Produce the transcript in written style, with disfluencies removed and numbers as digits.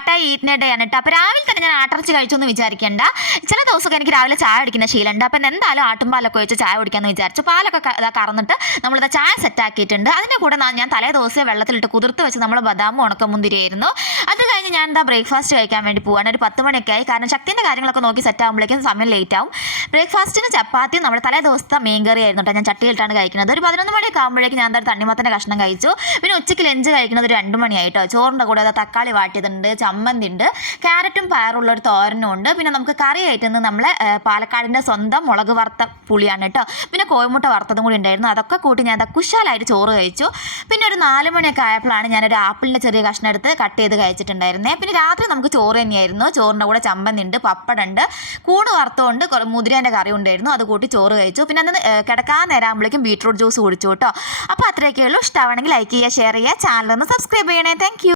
What I eat day ആണ് കേട്ടോ. അപ്പോൾ രാവിലെ തന്നെ ഞാൻ ആട്ടിറച്ചി കഴിച്ചു എന്ന് വിചാരിക്കേണ്ട. ചില ദിവസമൊക്കെ എനിക്ക് രാവിലെ ചായ കുടിക്കുന്ന ശീലമുണ്ട്. അപ്പം എന്തായാലും ആട്ടുംപാലൊക്കെ ഒഴിച്ച് ചായ കുടിക്കാമെന്ന് വിചാരിച്ചു. പാലൊക്കെ കറന്നിട്ട് നമ്മളിത് ചായ സെറ്റ് ആക്കിയിട്ടുണ്ട്. അതിൻ്റെ കൂടെ ഞാൻ തലേ ദിവസം വെള്ളത്തിലിട്ട് കുതിർത്ത് വെച്ച് നമ്മൾ ബദാമും ഉണക്കമുന്തിരിയായിരുന്നു. അത് കഴിഞ്ഞ് ഞാൻ എന്താ ബ്രേക്ക്ഫാസ്റ്റ് കഴിക്കാൻ വേണ്ടി പോവാണ്. ഒരു 10 മണിയൊക്കെ ആയി. കാരണം ശക്തിൻ്റെ കാര്യങ്ങളൊക്കെ നോക്കി സെറ്റ് ആകുമ്പോഴേക്കും സമയം ലേറ്റ് ആവും. ബ്രേക്ക്ഫാസ്റ്റിന് ചപ്പാത്തിയും നമ്മുടെ തലേ ദിവസത്തെ മീൻ കറി ആയിരുന്നു കേട്ടോ. ഞാൻ ചട്ടിയിലിട്ടാണ് കഴിക്കുന്നത്. ഒരു 11 മണിയൊക്കെ ആകുമ്പോഴേക്കും ഞാൻ എന്താ തണ്ണിമത്തൻ്റെ കഷ്ണം കഴിച്ചു. പിന്നെ ഉച്ചയ്ക്ക് ലഞ്ച് കഴിക്കുന്നത് ഒരു 2 മണിയായിട്ടോ. ചോറിൻ്റെ കൂടെ തക്കാളി വാട്ടിയതുണ്ട്, ചമ്മന്തി ഉണ്ട്, ക്യാരറ്റും പയറുള്ള ഒരു തോരനും ഉണ്ട്. പിന്നെ നമുക്ക് കറി ആയിട്ടെന്ന് നമ്മളെ പാലക്കാടിൻ്റെ സ്വന്തം മുളക് വറുത്ത പുളിയാണ് കേട്ടോ. പിന്നെ കോഴിമുട്ട വറുത്തതും കൂടി ഉണ്ടായിരുന്നു. അതൊക്കെ കൂട്ടി ഞാൻ കുശാലായിട്ട് ചോറ് കഴിച്ചു. പിന്നെ ഒരു 4 മണിയൊക്കെ ആയപ്പോഴാണ് ഞാനൊരു ആപ്പിളിൻ്റെ ചെറിയ കഷ്ണം എടുത്ത് കട്ട് ചെയ്ത് കഴിച്ചിട്ടുണ്ടായിരുന്നേ. പിന്നെ രാത്രി നമുക്ക് ചോറ് തന്നെയായിരുന്നു. ചോറിൻ്റെ കൂടെ ചമ്മന്തി ഉണ്ട്, പപ്പടം ഉണ്ട്, കൂണ് വറുത്തതുകൊണ്ട് മുതിരേൻ്റെ കറി ഉണ്ടായിരുന്നു. അത് കൂട്ടി ചോറ് കഴിച്ചു. പിന്നെ അന്ന് കിടക്കാൻ നേരമാകുമ്പോഴേക്കും ബീട്രൂട്ട് ജ്യൂസ് കുടിച്ചു കേട്ടോ. അപ്പോൾ അത്രയൊക്കെ ഉള്ളൂ. ഇഷ്ടമാണെങ്കിൽ ലൈക്ക് ചെയ്യുക, ഷെയർ ചെയ്യുക, ചാനലൊന്ന് സബ്സ്ക്രൈബ് ചെയ്യണേ. താങ്ക്